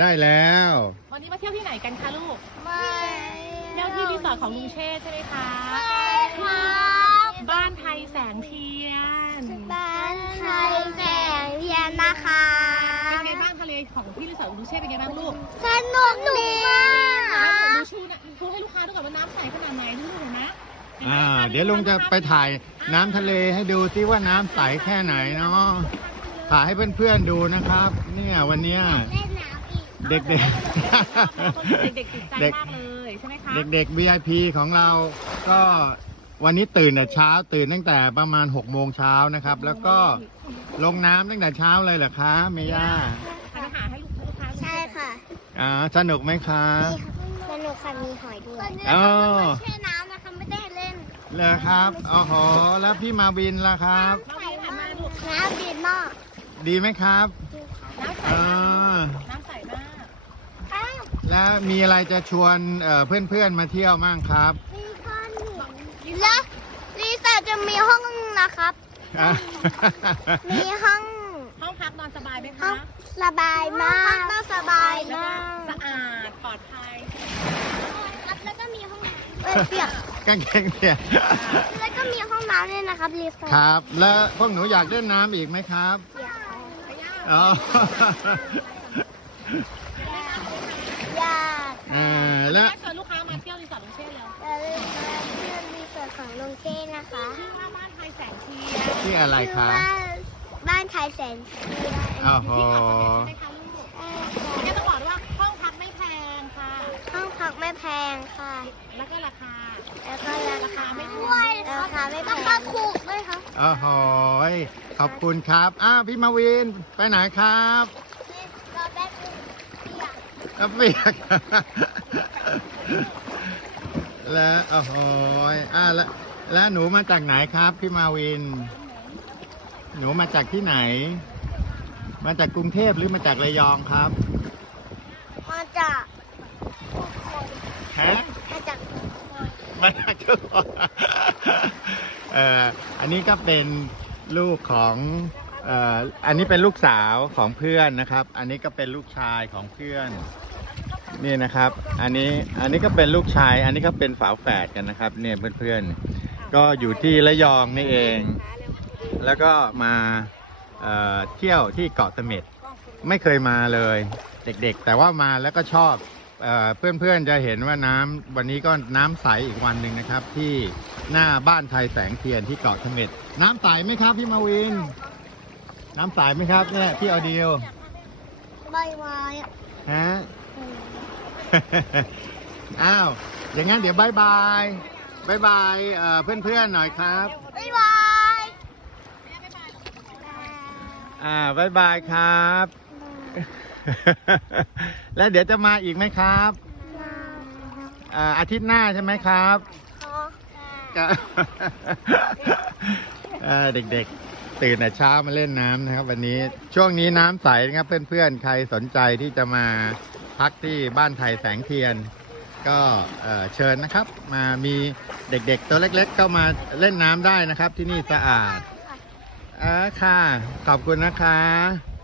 ได้แล้ว วันนี้มาเที่ยวที่ไหนกันคะลูกไม่เที่ยวที่รีสอร์ทของลุงเชษฐ์ใช่ไหมคะครับบ้านไทยแสงเทียนบ้านไทยแสงเทียนนะคะเป็นไงบ้างทะเลของที่รีสอร์ทของลุงเชษฐ์เป็นไงบ้างลูกสนุกดีมากดูชูนะชูให้ลูกค้าดูก่อนว่าน้ำใสขนาดไหนดูเห็นไหมอ่าเดี๋ยวลุงจะไปถ่ายน้ำทะเลให้ดูซิว่าน้ำใสแค่ไหนเนาะถ่ายให้เพื่อนๆดูนะครับ เนี่ยวันเนี้ย เล่นน้ำอีกเด็กเด็กๆติดใจเด็กมากเลยใช่ไหมคะๆเด็กๆ VIP ของเราก็วันนี้ตื่นแต่เช้าตื่นตั้งแต่ประมาณ6โมงเช้านะครับ แล้วก็ลงน้ำตั้งแต่เช้าเลยเหรอคะเมย่าทานอาหารให้ลูกลูกค้าใช่ค่ะอ่าสนุกไหมคะสนุกค่ะมีหอยด้วยอ๋อแช่น้ำนะคะไม่ได้เล่นเหรอครับอ๋อโหแล้วพี่มาวินล่ะครับน้องวินหันมาลูกน้ำดีมากดีไหมครับน้ำใส แล้วมีอะไรจะชวนเอ่อเพื่อนๆมาเที่ยวมั่งครับมีก้อนหินแล้วรีสอร์ทจะมีห้องนะครับ อะมีห้องห้องพักนอนสบายไหมห้อคะ งสบายมากห้องสบายแล้วมาก็กสะอาดปลอดภัย ครับแล้วก็มีห้องน้ำเอ้ยเปียกกางเกงเปียกแล้วก็มีห้องน้ำด้วยนะครับรีสอร์ทครับ แล้วพวกหนูอยากเล่นน้ำอีกไหมครับ เปียก อ๋อ เช่นะคะชื่อว่าบ้านไทยแสงเทียนที่อะไรชื่อคะ ว่าบ้านไทยแสนเทียนโอ้โหที่เกาะเสม็ดใช่ไหมคะลูกแค่ต้องบอกด้วยว่าห้องพักไม่แพงค่ะ ห้องพักไม่แพงค่ะ แล้วก็ราคา แล้วก็ราคาไม่แพงด้วยราคาไม่แพงราคาถูกด้วยค่ะโอ้โหยขอบคุณครับ อ้าวพี่มาวิน ไปไหนครับรอแป๊บนึงเปียกแล้วเปียก แล้วโอ้โหยอ่าแล้ว แล้วหนูมาจากไหนครับพี่มาวิน หนูมาจากที่ไหน มาจากกรุงเทพหรือมาจากระยองครับ มาจากฮะมาจากมาจากทุกคนเอ่ออันนี้ก็เป็นลูกของเอ่ออันนี้เป็นลูกสาวของเพื่อนนะครับ อันนี้ก็เป็นลูกชายของเพื่อนนี่นะครับ อันนี้ อันนี้ก็เป็นลูกชาย อันนี้ก็เป็นฝาแฝดกันนะครับ เนี่ยเพื่อนๆ ก็อยู่ที่ระยองนี่เอง แล้วก็มาเอ่อเที่ยวที่เกาะเสม็ดไม่เคยมาเลยเด็กๆ แต่ว่ามาแล้วก็ชอบเออเพื่อนๆจะเห็นว่าน้ำวันนี้ก็น้ำใสอีกวันหนึ่งนะครับ ที่หน้าบ้านไทยแสงเทียนที่เกาะเสม็ดน้ำใสไหมครับพี่มาวิน น้ำใสไหมครับเนี่ยที่เอาเดียวใบไม้อะฮะอ้าวอย่างงั้นเดี๋ยวบายบาย บายบายเอ่อเพื่อนๆหน่อยครับบ๊ายบายอ่าบายบายครับ แล้วเดี๋ยวจะมาอีกไหมครับอ่าอาทิตย์หน้าใช่ไหมครับก็ เอ่อเด็กๆ ตื่นแต่เช้ามาเล่นน้ำนะครับ วันนี้ช่วงนี้น้ำใสนะครับ เพื่อนๆ ใครสนใจที่จะมาพักที่บ้านไทยแสงเทียน ก็เอ่อเชิญนะครับมามีเด็กๆตัวเล็กๆ ก็มาเล่นน้ำได้นะครับที่นี่สะอาดอ่าค่ะ ขอบคุณนะคะ